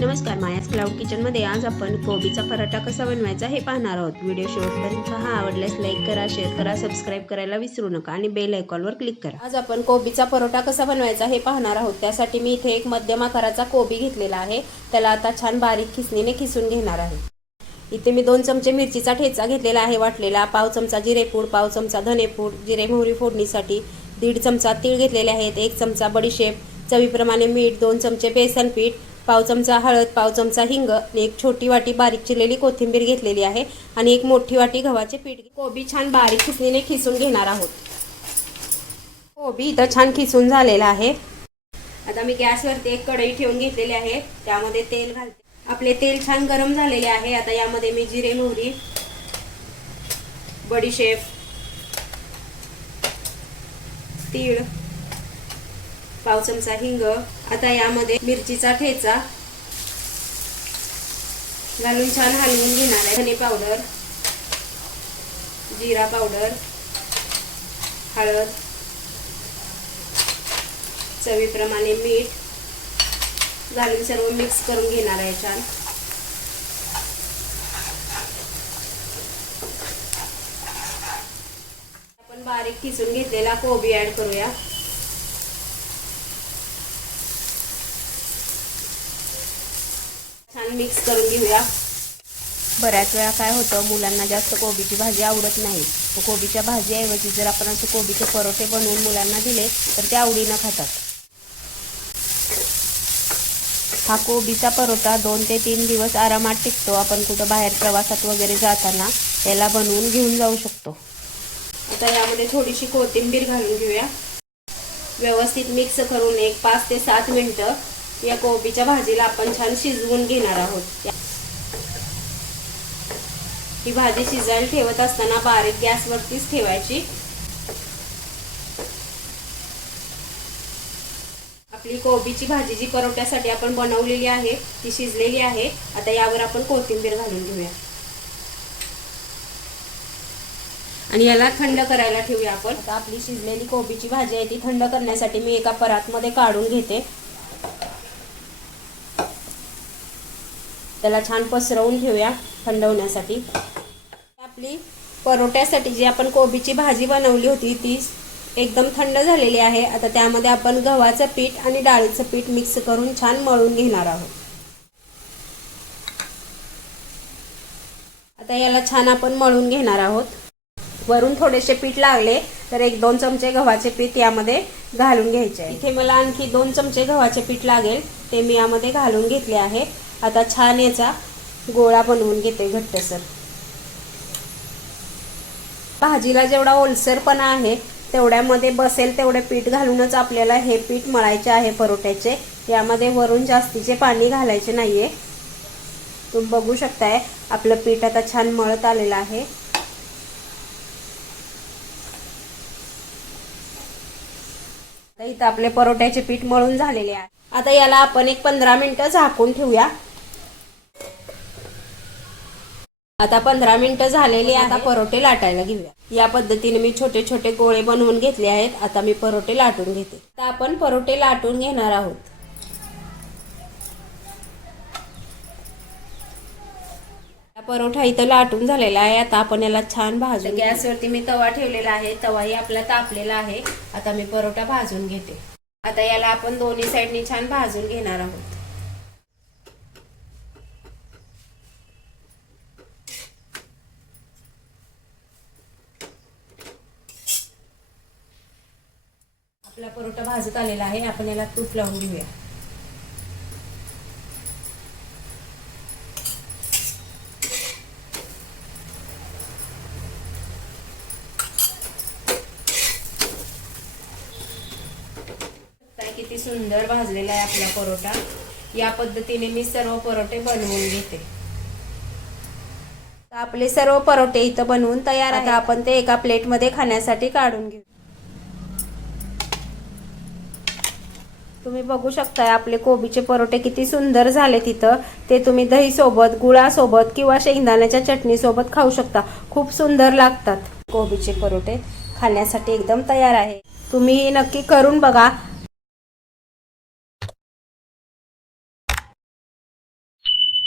नमस्कार मायास क्लाउड किचनमध्ये आज आपण कोबीचा पराठा कसा बनवायचा हे पाहणार आहोत. व्हिडिओ शेवटपर्यंत पहा. आवडल्यास लाईक करा शेअर करा सबस्क्राईब करायला विसरू नका आणि बेल आयकॉनवर क्लिक करा. आज आपण कोबीचा परोठा कसा बनवायचा हे पाहणार आहोत. त्यासाठी मी इथे एक मध्यम आकाराचा कोबी घेतलेला आहे. त्याला आता छान बारीक खिसणीने खिसून घेणार आहे. इथे मी दोन चमचे मिरचीचा ठेचा घेतलेला आहे वाटलेला. पाव चमचा जिरेपूड पाव चमचा धनेपूड जिरे मोहरी फोडणीसाठी दीड चमचा तीळ घेतलेले आहेत एक चमचा बडीशेप चवीप्रमाणे मीठ दोन चमचे बेसन पीठ पाव चमचा हळद पाव चमचा हिंग आणि एक छोटी वाटी बारीक चिरलेली कोथिंबीर घेतलेली आहे आणि एक मोठी वाटी गव्हाचे पीठ कोबी छान बारीक खिसणीने खिसून घेणार आहोत. कोबी इथं छान खिसून झालेला आहे. आता मी गॅसवरती एक कढई ठेवून घेतलेली आहे. त्यामध्ये तेल घालते. आपले तेल छान गरम झालेले आहे. आता यामध्ये मी जिरे मोहरी बडीशेप तीळ पाव चमचा हिंग. आता यामध्ये मिरचीचा ठेचा. घालून छान हलवून घेणार आहे. धने पावडर. जिरा पावडर. हळद. चवीप्रमाणे मीठ. घालून सर्व मिक्स करून घेणार आहे छान. आपण बारीक किसून घेतलेला कोबी ऍड करूया. छान मिक्स करून घेऊया. बऱ्याच वेळा काय होतं मुलांना जास्त कोबीची भाजी आवडत नाही. मग कोबीच्या भाजीऐवजी जर आपण असे कोबीचे परोठे बनवून मुलांना दिले तर ते आवडीनं खातात. हा कोबीचा परोठा दोन ते तीन दिवस आरामात टिकतो. आपण कुठं बाहेर प्रवासात वगैरे जाताना त्याला बनवून घेऊन जाऊ शकतो. आता यामध्ये थोडीशी कोथिंबीर घालून घेऊया. व्यवस्थित मिक्स करून एक पाच ते सात मिनटं या कोबीच्या भाजीला आपण छान शिजवून घेणार आहोत. ही भाजी शिजायला ठेवत असताना बारीक गॅसवरतीच ठेवायची. आपली कोबीची भाजी जी परोठ्यासाठी आपण बनवलेली आहे ती शिजलेली आहे. आता यावर आपण कोथिंबीर घालून घेऊया. आणि याला थंड करायला ठेवूया आपण. आता आपली शिजलेली कोबीची भाजी आहे ती थंड करण्यासाठी मी एका परातमध्ये काढून घेते. त्याला छान पसरवून ठेवूया थंड होण्यासाठी आपली परोट्यासाठी जी आपण कोबीची भाजी बनवली होती ती एकदम थंड झालेली आहे. आता त्यामध्ये आपण गव्हाचं पीठ आणि डाळीचं पीठ मिक्स करून छान मळून घेणार आहोत. आता याला छान आपण मळून घेणार आहोत. वरून थोडेसे पीठ लागले तर एक दोन चमचे गव्हाचे पीठ यामध्ये घालून घ्यायचे आहे. इथे मला आणखी दोन चमचे गव्हाचे पीठ लागेल ते मी यामध्ये घालून घेतले आहे. आता छान याचा गोळा बनवून घेते घट्टसर भाजीला जेवढा ओलसरपणा आहे तेवढ्यामध्ये बसेल तेवढे पीठ घालूनच आपल्याला हे पीठ मळायचे आहे परोठ्याचे. यामध्ये वरून जास्तीचे पाणी घालायचे नाहीये. तुम्ही बघू शकताय आपलं पीठ आता छान मळत आलेलं आहे. इथं आपले परोठ्याचे पीठ मळून झालेले आहे. आता याला आपण एक पंधरा मिनिटं झाकून ठेवूया. आता पंधरा मिनिटं झालेली आता परोठे लाटायला घेऊया. या पद्धतीने मी छोटे छोटे गोळे बनवून घेतले आहेत. आता मी परोठे लाटून घेते. आता आपण परोठे लाटून घेणार आहोत. परोठा इथं लाटून झालेला आहे. आता आपण याला छान भाजून गॅसवरती मी तवा ठेवलेला आहे. तवाही आपला तापलेला आहे. आता मी परोठा भाजून घेते. आता याला आपण दोन्ही साईडनी छान भाजून घेणार आहोत. आपला परोठा भाजत आलेला आहे. आपण याला तूप लावून घेऊया. किती सुंदर भाजलेला आहे आपला परोठा. या पद्धतीने मी सर्व परोठे बनवून घेते. आपले सर्व परोठे इथं बनवून तयार आहे आपण ते एका प्लेटमध्ये खाण्यासाठी काढून घेऊ. तुम्ही बघू शकताय आपले कोबीचे परोठे किती सुंदर झाले तिथं. ते तुम्ही दही सोबत गुळासोबत किंवा शेंगदाण्याच्या चटणी सोबत खाऊ शकता. खूप सुंदर लागतात. कोबीचे परोठे खाण्यासाठी एकदम तयार आहे. तुम्ही नक्की करून बघा.